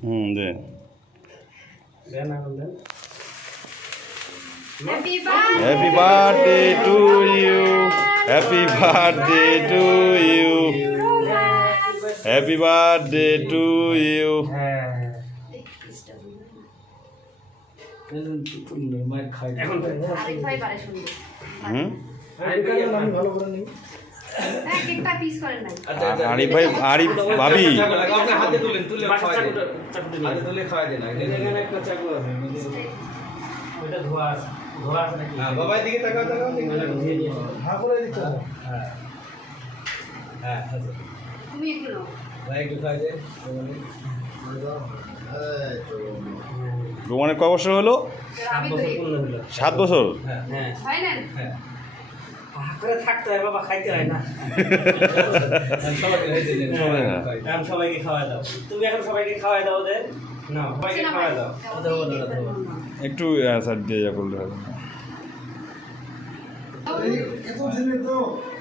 They happy birthday to you, happy birthday to you, happy birthday to you. এখন আরেক ভাই পারে শুনবে। ভালো করে নিই। হ্যাঁ, কেকটা পিস করেন নাই। আরিফ ভাই, আরিফ ভাবি হাতে তুলেন, তুলে খাওয়াই দেন, হাতে তুলে খাওয়াই দেন। এখানে একটা চাকু আছে, ওইটা ধোয়া আছে, ধোয়া আছে নাকি? হ্যাঁ, বাবার দিকে তাকাও, তাকাও, হ্যাঁ করে দিতে হবে। হ্যাঁ, তুমি একটু নাও। ভাই একটু খাওয়াই দেন। রোমানের ক বছর হলো? আমি তো এই- 7 বছর। হ্যাঁ, হ্যাঁ, ভাই নেন। হ্যাঁ। ভাগ করে থাকতে হয় বাবা, খাইতে হয় না। সবাইকে হয়েছে দেন, সবাইকে খাওয়াই দেন। এখন সবাইকে খাওয়াই দাও। তুমি এখন সবাইকে খাওয়াই দাও ওদের। না, সবাইকে না, খাওয়াই দাও। একটু স্যার দিয়ে যা করলে হবে।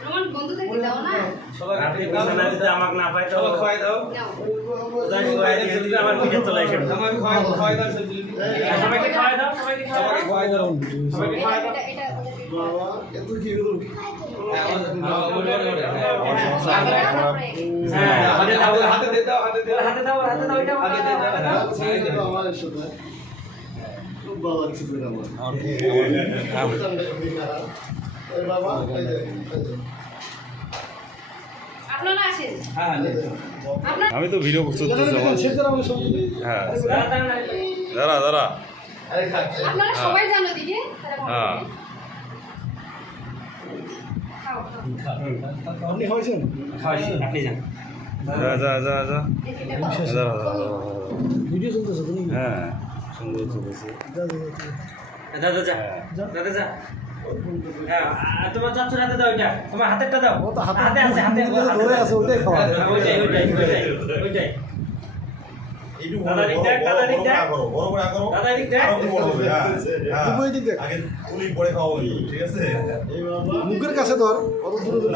আমার বন্ধু থেকে দাও না। সবাইকে আপনি দাও, বিছানা যদি আমাকে না পাই তো সবাই খাওয়াই দাও। নাও। ওদের খাওয়াই দিয়ে দিলে আমার পিঠে চলে আসবে। আমাকে খাওয়াই দাও, সবজি দিবি। সবাইকে খাওয়াই দাও, সবাইকে খাওয়াই সবাইকে দাও। খাওয়াই দাও। সবাইকে খাওয়াই দাও। এটা হ্যাঁ, ওরে, ওরে, ওরে। হ্যাঁ, হাতে দাও, হাতে দে দাও, হাতে দে দাও। হাতে দাও, হাতে দাও, এটা হাতে দে দাও, হ্যাঁ, এই দে। আপনারা আসেন। হ্যাঁ, নে। আপনারা আমি তো ভিডিও করতেছি হ্যাঁ, দাঁড়া দাঁড়া। আপনারা সবাই জানো দিকে। তারা ভালো হ্যাঁ। করে। খাও, খাও। আপনি হয়েছেন? খাওয়াইছি, আপনি যান। যা যা যা যা। এই কেকটা খাও। দাঁড়া দাঁড়া দাঁড়া। ভিডিও চলতেছে তুমি? হ্যাঁ, সুন্দর চলেছে। দাদা যা, দাদা যা। হ্যাঁ, তোমার চাচ্ছু হাতে দাও ওইটা, তোমার হাতেরটা দাও। হাতে আছে, হাতে ধরে আছে, ওইটাই খাওয়া। ওইটাই। দাদা দিক দেখ, দাদা দিক দেখ। দাদা দিক দেখ। মুখের কাছে ধর, অত দূরে দূরে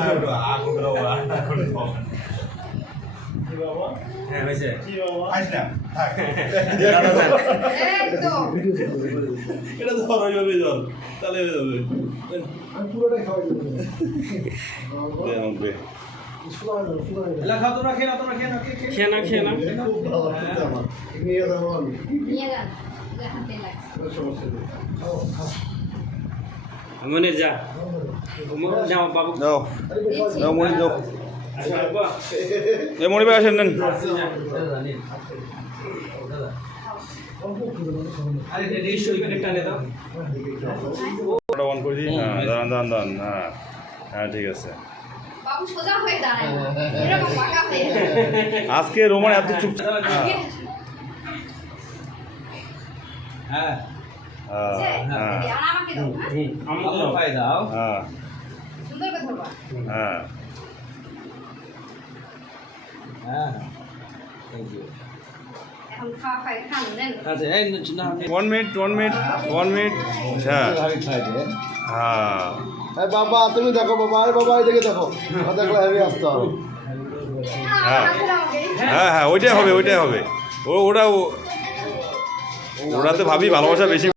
হ্যাঁ, হয়েছে। একদম। আমি পুরোটাই খাওয়াই দেবো। এলা খাও, তোমরা খেয়ে নাও, তোমরা খেয়ে নাও, খেয়ে নাও। খেয়ে নাও। খুব ভালো লাগছে আমার। নিয়ে যাবো আমি। নিয়ে যান। যা হাতে লাগছে। কোনো সমস্যা নেই। খাও, খাও। মনির যা। যাও বাবু। যাও দিচ্ছি। যাও মনি যাও। আচ্ছা, বাবা। এ মনি ভাই আসেন নেন। আরে রেজিস্ট্রি প্যাকেটটা নে দাও। ওটা অন করে দিই। হ্যাঁ, দাঁড়ান দাঁড়ান দাঁড়ান। হ্যাঁ হ্যাঁ, ঠিক আছে। বাবু সোজা হয়ে দাঁড়ায় না। এরকম বাঁকা হয়ে। আজকে রোমান এত চুপ। আগে হ্যাঁ, হ্যাঁ হ্যাঁ আর আমাকে দাও, হ্যাঁ? আমাকে খাওয়াই দাও। হ্যাঁ সুন্দর করে ধরবা। হ্যাঁ। হ্যাঁ, থ্যাংক ইউ। এখন খান নেন। আচ্ছা, এই না, 1 মিনিট 1 মিনিট 1 মিনিট। হ্যাঁ আমি খাই দে। হ্যাঁ। এই বাবা তুমি দেখো বাবা, আরে বাবা এই দিকে দেখো, দেখলে আমি আসতে হবে। হ্যাঁ হাতে দাও আমাকে। হ্যাঁ হ্যাঁ, ওইটাই হবে ওইটাই হবে। ওটা ওটাতে ভাবি ভালোবাসা বেশি।